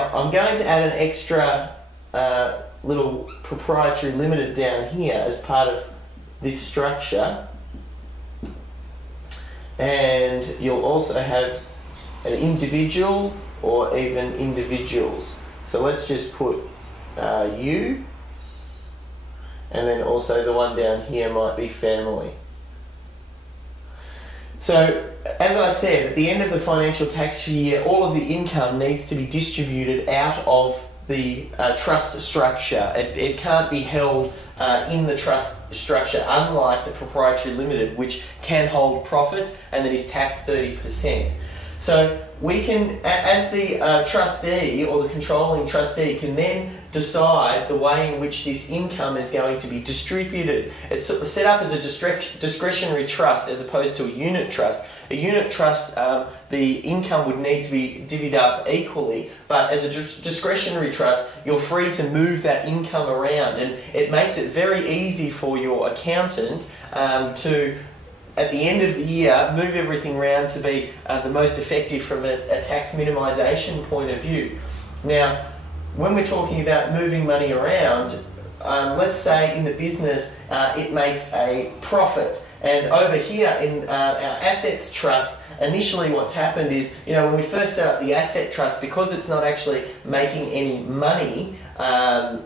Now, I'm going to add an extra little proprietary limited down here as part of this structure. And you'll also have an individual or even individuals. So let's just put you, and then also the one down here might be family. So, as I said, at the end of the financial tax year, all of the income needs to be distributed out of the trust structure. It can't be held in the trust structure, unlike the proprietary limited, which can hold profits and that is taxed 30%. So we can, as the trustee or the controlling trustee, can then decide the way in which this income is going to be distributed. It's set up as a discretionary trust as opposed to a unit trust. A unit trust, the income would need to be divvied up equally, but as a discretionary trust, you're free to move that income around, and it makes it very easy for your accountant to, at the end of the year, move everything around to be the most effective from a tax minimisation point of view. Now, when we're talking about moving money around, let's say in the business it makes a profit, and over here in our assets trust, initially what's happened is, when we first set up the asset trust, because it's not actually making any money and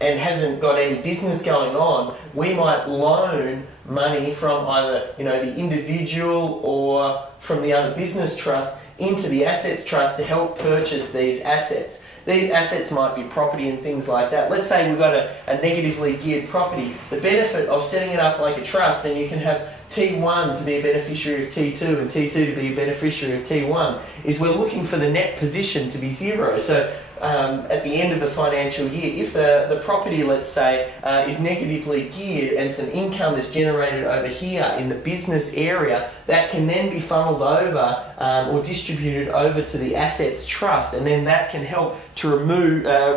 hasn't got any business going on, we might loan money from either the individual or from the other business trust into the assets trust to help purchase these assets. These assets might be property and things like that. Let's say we've got a negatively geared property. The benefit of setting it up like a trust, and you can have T1 to be a beneficiary of T2 and T2 to be a beneficiary of T1, is we're looking for the net position to be zero. So at the end of the financial year, if the property, let's say, is negatively geared and some income is generated over here in the business area, that can then be funneled over or distributed over to the assets trust, and then that can help to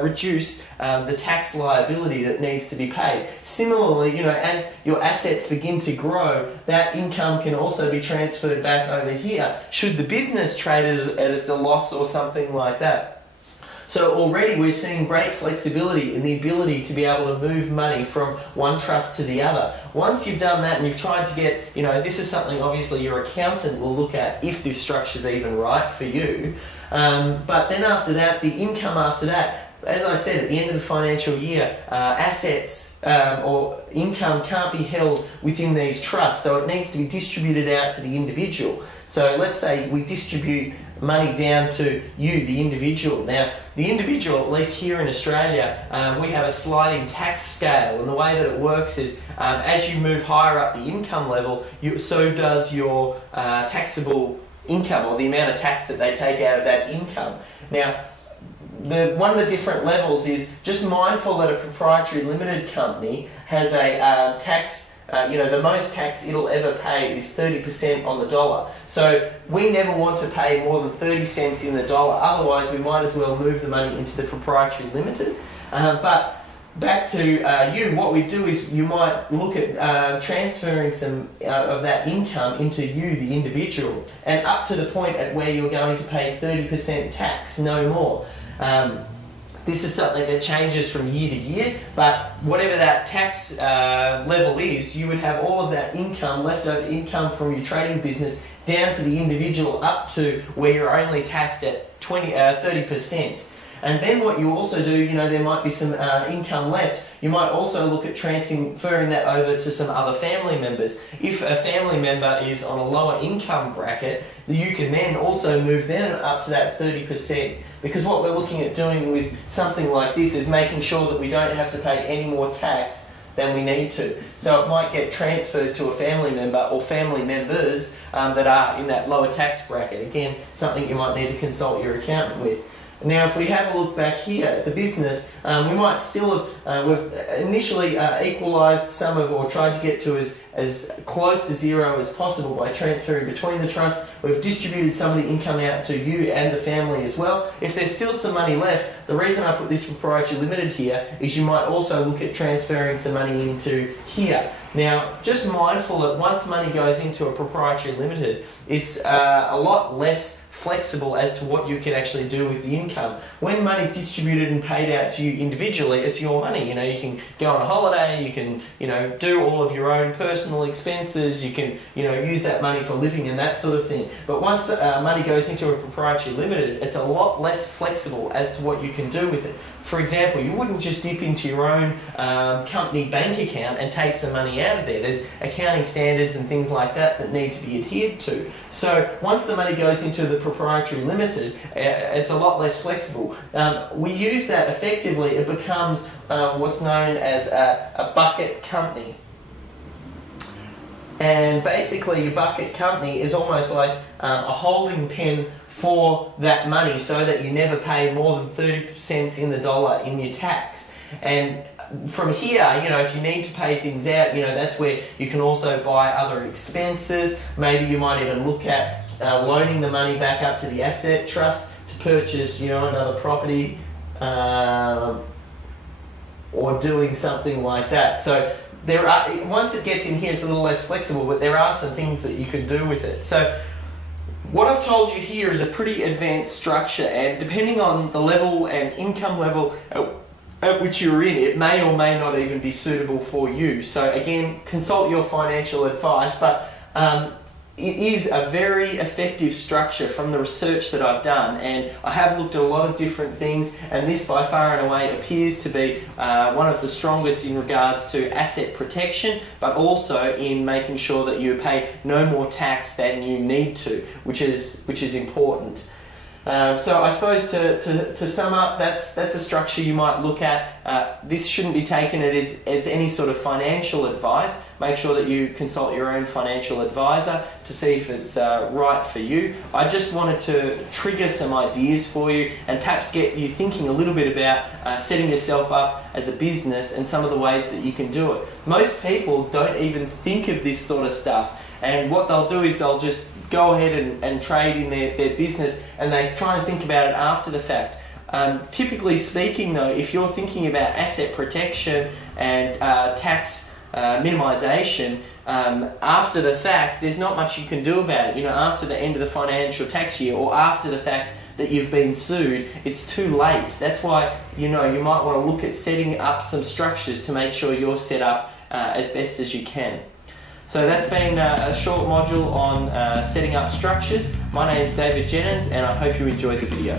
reduce the tax liability that needs to be paid. Similarly, as your assets begin to grow, that income can also be transferred back over here should the business trade at a loss or something like that. So already we're seeing great flexibility in the ability to be able to move money from one trust to the other. Once you've done that and you've tried to get, this is something obviously your accountant will look at if this structure is even right for you. But then after that, the income after that, as I said, at the end of the financial year, assets or income can't be held within these trusts, so it needs to be distributed out to the individual. So let's say we distribute money down to you, the individual. Now, the individual, at least here in Australia, we have a sliding tax scale, and the way that it works is as you move higher up the income level, so does your taxable income, or the amount of tax that they take out of that income. Now, one of the different levels is just mindful that a proprietary limited company has a tax. The most tax it'll ever pay is 30% on the dollar. So we never want to pay more than 30 cents in the dollar, otherwise we might as well move the money into the proprietary limited. But back to you, what we do is you might look at transferring some of that income into you, the individual, and up to the point at where you're going to pay 30% tax, no more. This is something that changes from year to year, but whatever that tax level is, you would have all of that income, leftover income from your trading business, down to the individual up to where you're only taxed at 30%. And then what you also do, there might be some income left. You might also look at transferring that over to some other family members. If a family member is on a lower income bracket, you can then also move them up to that 30%. Because what we're looking at doing with something like this is making sure that we don't have to pay any more tax than we need to. So it might get transferred to a family member or family members that are in that lower tax bracket. Again, something you might need to consult your accountant with. Now, if we have a look back here at the business, we might still have, we've initially equalised some of, or tried to get to as close to zero as possible by transferring between the trusts. We've distributed some of the income out to you and the family as well. If there's still some money left, the reason I put this proprietary limited here is you might also look at transferring some money into here. Now, just mindful that once money goes into a proprietary limited, it's a lot less flexible as to what you can actually do with the income. When money's distributed and paid out to you individually, it's your money. You know, you can go on a holiday, you can, you know, do all of your own personal expenses, you can, you know, use that money for living and that sort of thing. But once money goes into a proprietary limited, it's a lot less flexible as to what you can do with it. For example, you wouldn't just dip into your own company bank account and take some money out of there. There's accounting standards and things like that that need to be adhered to. So once the money goes into the proprietary limited, it's a lot less flexible. We use that effectively. It becomes what's known as a bucket company. And basically your bucket company is almost like a holding pen for that money, so that you never pay more than 30 cents in the dollar in your tax. And from here, you know, if you need to pay things out, you know, that's where you can also buy other expenses. Maybe you might even look at loaning the money back up to the asset trust to purchase, you know, another property, or doing something like that. So there are, once it gets in here, it's a little less flexible, but there are some things that you can do with it. So what I've told you here is a pretty advanced structure, and depending on the level and income level at which you're in, it may or may not even be suitable for you. So again, consult your financial advice, but it is a very effective structure from the research that I've done, and I have looked at a lot of different things, and this by far and away appears to be one of the strongest in regards to asset protection, but also in making sure that you pay no more tax than you need to, which is important. So I suppose to sum up, that's a structure you might look at. This shouldn't be taken as any sort of financial advice. Make sure that you consult your own financial advisor to see if it's right for you. I just wanted to trigger some ideas for you and perhaps get you thinking a little bit about setting yourself up as a business and some of the ways that you can do it. Most people don't even think of this sort of stuff, and what they'll do is they'll just go ahead and trade in their business, and they try and think about it after the fact. Typically speaking though, if you're thinking about asset protection and tax minimization, after the fact, there's not much you can do about it. You know, after the end of the financial tax year, or after the fact that you've been sued, it's too late. That's why, you know, you might want to look at setting up some structures to make sure you're set up as best as you can. So that's been a short module on setting up structures. My name is David Jennings, and I hope you enjoyed the video.